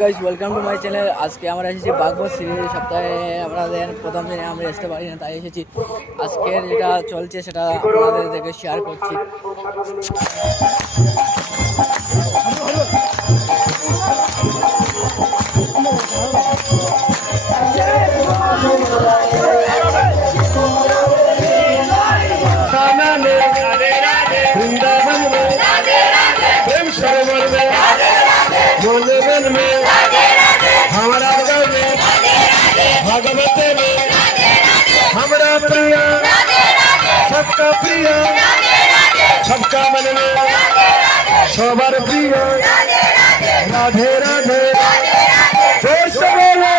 Guys welcome to my channel. আজকে আমরা এসেছি বাঘবস সিরিজ সপ্তাহে আমাদের প্রথম দিনে আমরা আসতে পারি না, তাই এসেছি। আজকের যেটা চলছে সেটা আপনাদের দেখে শেয়ার করছি। हमारा भगवत में हमारा प्रिय सबका प्रिय सबका मन में सबर प्रिय राधे राधे जोर से बोलो।